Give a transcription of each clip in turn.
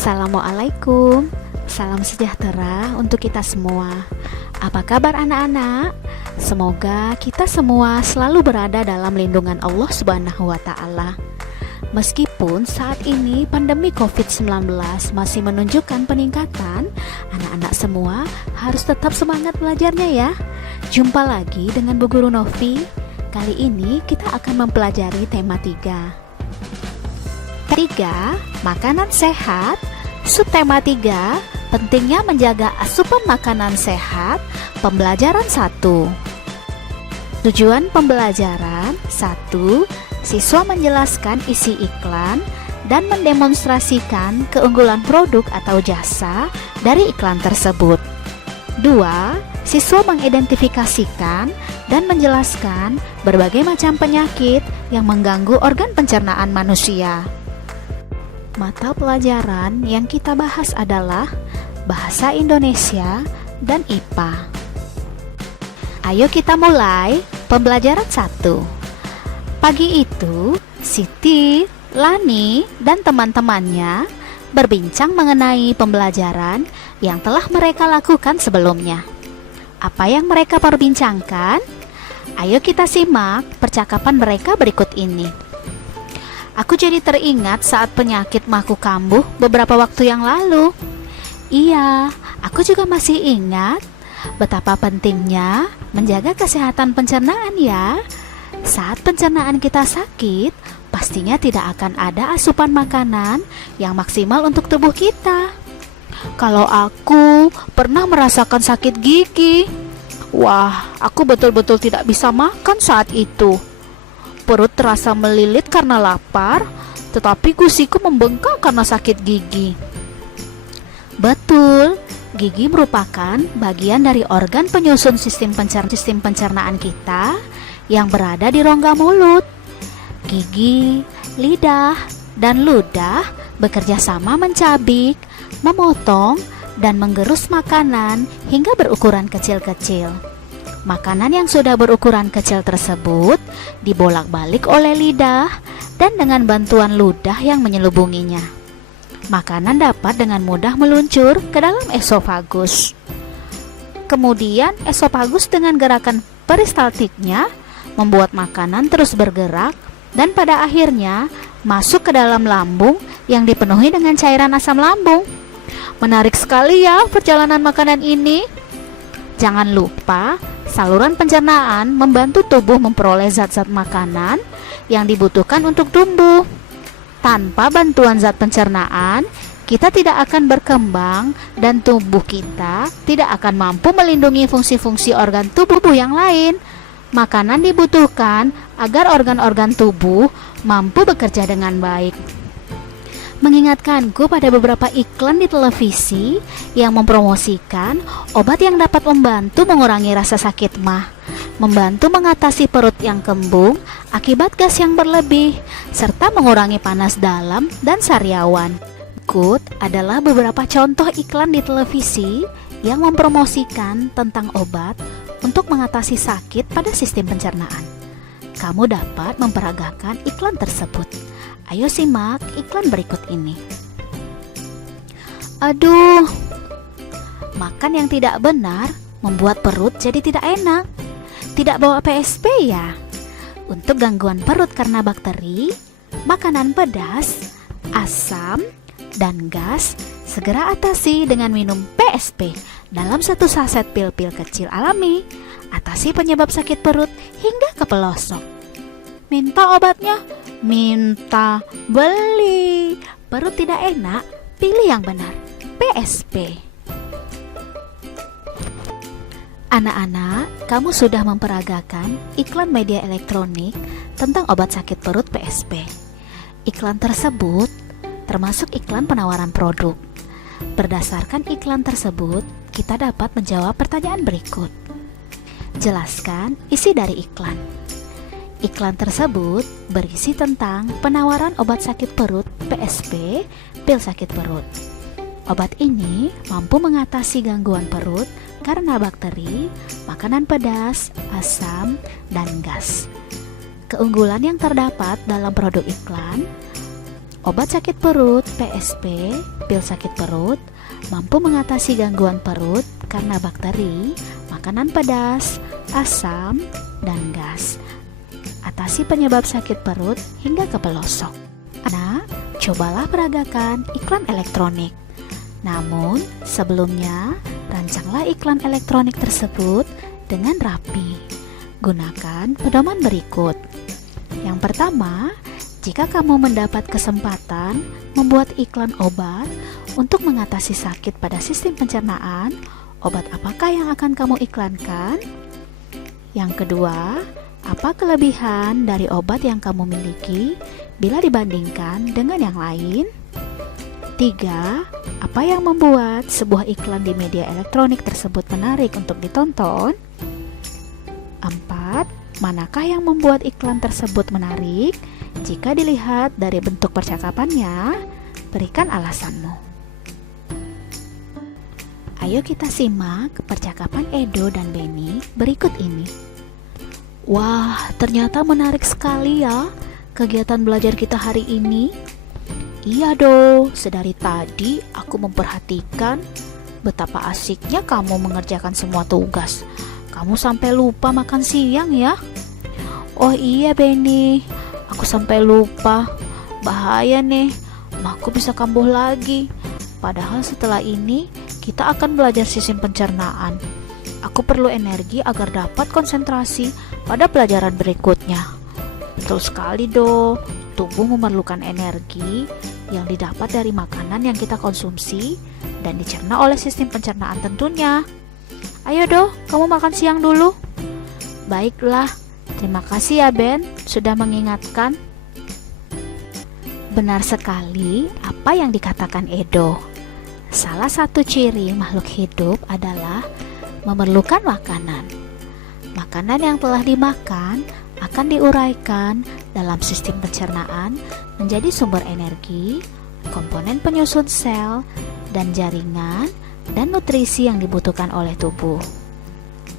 Assalamualaikum, salam sejahtera untuk kita semua. Apa kabar anak-anak? Semoga kita semua selalu berada dalam lindungan Allah Subhanahu wa Ta'ala. Meskipun saat ini pandemi COVID-19 masih menunjukkan peningkatan, anak-anak semua harus tetap semangat belajarnya ya. Jumpa lagi dengan Bu Guru Novi. Kali ini kita akan mempelajari tema 3. 3. Makanan sehat. Subtema 3. Pentingnya menjaga asupan makanan sehat. Pembelajaran 1. Tujuan pembelajaran 1. Siswa menjelaskan isi iklan dan mendemonstrasikan keunggulan produk atau jasa dari iklan tersebut. 2. Siswa mengidentifikasikan dan menjelaskan berbagai macam penyakit yang mengganggu organ pencernaan manusia. Mata pelajaran yang kita bahas adalah Bahasa Indonesia dan IPA. Ayo kita mulai pembelajaran 1. Pagi itu, Siti, Lani, dan teman-temannya berbincang mengenai pembelajaran yang telah mereka lakukan sebelumnya. Apa yang mereka perbincangkan? Ayo kita simak percakapan mereka berikut ini. Aku jadi teringat saat penyakit maku kambuh beberapa waktu yang lalu. Iya, aku juga masih ingat betapa pentingnya menjaga kesehatan pencernaan ya. Saat pencernaan kita sakit, pastinya tidak akan ada asupan makanan yang maksimal untuk tubuh kita. Kalau aku pernah merasakan sakit gigi, wah, aku betul-betul tidak bisa makan saat itu. Perut terasa melilit karena lapar, tetapi gusiku membengkak karena sakit gigi. Betul, gigi merupakan bagian dari organ penyusun sistem pencernaan kita yang berada di rongga mulut. Gigi, lidah, dan ludah bekerja sama mencabik, memotong, dan menggerus makanan hingga berukuran kecil-kecil. Makanan yang sudah berukuran kecil tersebut dibolak-balik oleh lidah dan dengan bantuan ludah yang menyelubunginya. Makanan dapat dengan mudah meluncur ke dalam esofagus. Kemudian esofagus dengan gerakan peristaltiknya membuat makanan terus bergerak dan pada akhirnya masuk ke dalam lambung yang dipenuhi dengan cairan asam lambung. Menarik sekali ya perjalanan makanan ini. Jangan lupa, saluran pencernaan membantu tubuh memperoleh zat-zat makanan yang dibutuhkan untuk tumbuh. Tanpa bantuan zat pencernaan, kita tidak akan berkembang dan tubuh kita tidak akan mampu melindungi fungsi-fungsi organ tubuh yang lain. Makanan dibutuhkan agar organ-organ tubuh mampu bekerja dengan baik. Mengingatkanku pada beberapa iklan di televisi yang mempromosikan obat yang dapat membantu mengurangi rasa sakit mah, membantu mengatasi perut yang kembung akibat gas yang berlebih, serta mengurangi panas dalam dan sariawan. Berikut adalah beberapa contoh iklan di televisi yang mempromosikan tentang obat untuk mengatasi sakit pada sistem pencernaan. Kamu dapat memperagakan iklan tersebut. Ayo simak iklan berikut ini. Aduh, makan yang tidak benar membuat perut jadi tidak enak. Tidak bawa PSP ya? Untuk gangguan perut karena bakteri, makanan pedas, asam, dan gas, segera atasi dengan minum PSP dalam satu saset pil-pil kecil alami. Atasi penyebab sakit perut hingga ke pelosok. Minta obatnya? Minta beli. Perut tidak enak? Pilih yang benar, PSP. Anak-anak, kamu sudah memperagakan iklan media elektronik tentang obat sakit perut PSP. Iklan tersebut termasuk iklan penawaran produk. Berdasarkan iklan tersebut, kita dapat menjawab pertanyaan berikut. Jelaskan isi dari iklan. Iklan tersebut berisi tentang penawaran obat sakit perut PSP, pil sakit perut. Obat ini mampu mengatasi gangguan perut karena bakteri, makanan pedas, asam, dan gas. Keunggulan yang terdapat dalam produk iklan: Obat sakit perut, PSP, pil sakit perut, mampu mengatasi gangguan perut karena bakteri, makanan pedas, asam, dan gas. Atasi penyebab sakit perut hingga ke pelosok. Anak, cobalah peragakan iklan elektronik. Namun, sebelumnya, rancanglah iklan elektronik tersebut dengan rapi. Gunakan pedoman berikut. Yang pertama, jika kamu mendapat kesempatan membuat iklan obat untuk mengatasi sakit pada sistem pencernaan, obat apakah yang akan kamu iklankan? Yang kedua, apa kelebihan dari obat yang kamu miliki bila dibandingkan dengan yang lain? 3. Apa yang membuat sebuah iklan di media elektronik tersebut menarik untuk ditonton? 4. Manakah yang membuat iklan tersebut menarik? Jika dilihat dari bentuk percakapannya, berikan alasanmu. Ayo kita simak percakapan Edo dan Benny berikut ini. Wah, ternyata menarik sekali ya kegiatan belajar kita hari ini. Iya dong, sedari tadi aku memperhatikan betapa asiknya kamu mengerjakan semua tugas. Kamu sampai lupa makan siang ya? Oh iya Benny, aku sampai lupa. Bahaya nih, aku bisa kambuh lagi. Padahal setelah ini kita akan belajar sistem pencernaan. Aku perlu energi agar dapat konsentrasi pada pelajaran berikutnya. Betul sekali dong, tubuh memerlukan energi yang didapat dari makanan yang kita konsumsi dan dicerna oleh sistem pencernaan tentunya. Ayo dong, kamu makan siang dulu. Baiklah, terima kasih ya Ben, sudah mengingatkan. Benar sekali apa yang dikatakan Edo. Salah satu ciri makhluk hidup adalah memerlukan makanan. Makanan yang telah dimakan akan diuraikan dalam sistem pencernaan menjadi sumber energi, komponen penyusun sel, dan jaringan, dan nutrisi yang dibutuhkan oleh tubuh.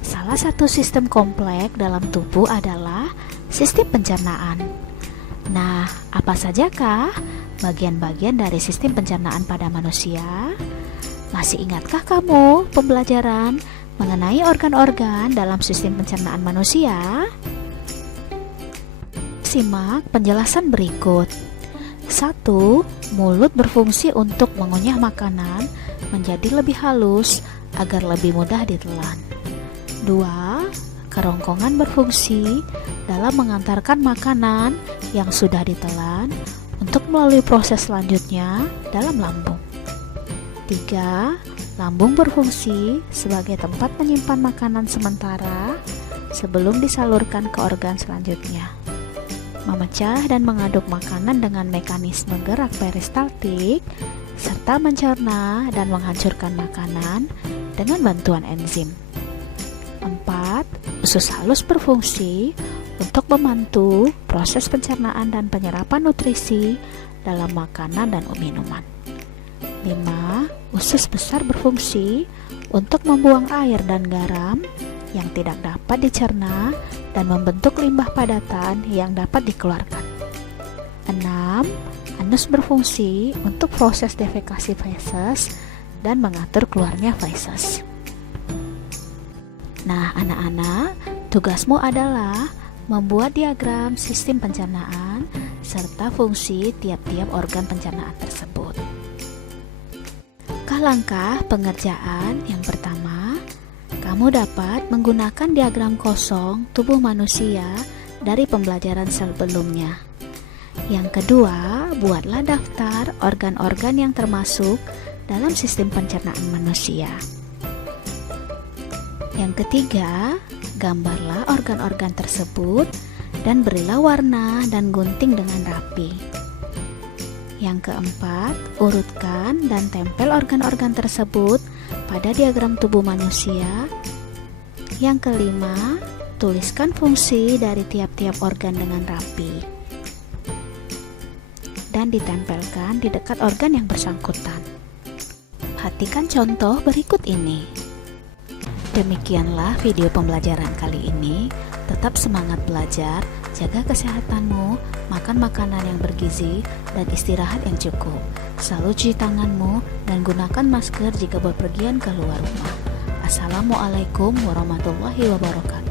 Salah satu sistem kompleks dalam tubuh adalah sistem pencernaan. Nah, apa sajakah bagian-bagian dari sistem pencernaan pada manusia? Masih ingatkah kamu pembelajaran mengenai organ-organ dalam sistem pencernaan manusia? Simak penjelasan berikut. 1. Mulut berfungsi untuk mengunyah makanan menjadi lebih halus agar lebih mudah ditelan. 2. Kerongkongan berfungsi dalam mengantarkan makanan yang sudah ditelan untuk melalui proses selanjutnya dalam lambung. 3. Lambung berfungsi sebagai tempat menyimpan makanan sementara sebelum disalurkan ke organ selanjutnya. Memecah dan mengaduk makanan dengan mekanisme gerak peristaltik, serta mencerna dan menghancurkan makanan dengan bantuan enzim. 4. Usus halus berfungsi untuk membantu proses pencernaan dan penyerapan nutrisi dalam makanan dan minuman. 5. Usus besar berfungsi untuk membuang air dan garam yang tidak dapat dicerna dan membentuk limbah padatan yang dapat dikeluarkan. 6. Anus berfungsi untuk proses defekasi feses dan mengatur keluarnya feses. Nah, anak-anak, tugasmu adalah membuat diagram sistem pencernaan serta fungsi tiap-tiap organ pencernaan tersebut. Langkah pengerjaan yang pertama, kamu dapat menggunakan diagram kosong tubuh manusia dari pembelajaran sebelumnya. Yang kedua, buatlah daftar organ-organ yang termasuk dalam sistem pencernaan manusia. Yang ketiga, gambarlah organ-organ tersebut dan berilah warna dan gunting dengan rapi. Yang keempat, urutkan dan tempel organ-organ tersebut pada diagram tubuh manusia. Yang kelima, tuliskan fungsi dari tiap-tiap organ dengan rapi dan ditempelkan di dekat organ yang bersangkutan. Perhatikan contoh berikut ini. Demikianlah video pembelajaran kali ini. Tetap semangat belajar Jaga kesehatanmu, makan makanan yang bergizi, dan istirahat yang cukup. Selalu cuci tanganmu dan gunakan masker jika bepergian keluar rumah. Assalamualaikum warahmatullahi wabarakatuh.